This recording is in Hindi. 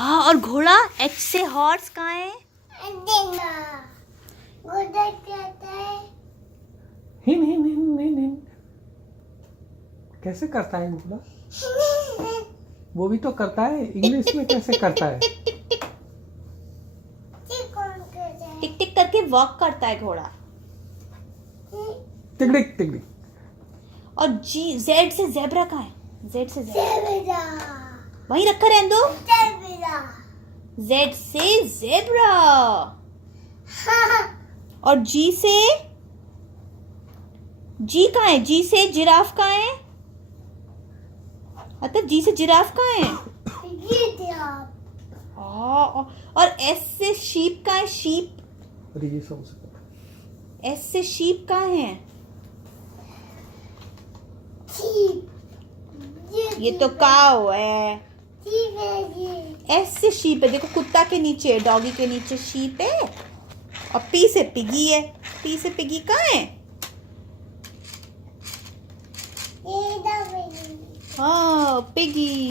हाँ, और घोड़ा एच से हॉर्स कहाँ है? हिन हिन हिन हिन हिन। कैसे करता है घोड़ा? वो भी तो करता है, इंग्लिश में कैसे करता है? टिक टिक करके वॉक करता है घोड़ा। टिकटिक टिकटिक। और जी जेड से जेब्रा कहाँ है? जेड से जेब्रा वहीं रखा रहने दो। जेड से जेब्रा। और जी कहाँ है? जी से जिराफ कहाँ है? अच्छा, जी से जिराफ कहाँ है? और एस से शीप कहाँ है? शीप। अरे ये सब उसका। एस से शीप कहाँ है? ये तो काऊ है। एस से शीप है, देखो कुत्ता के नीचे, डॉगी के नीचे शीप है। और पी से पिगी है। पी से पिगी कहाँ है? हाँ, पिगी।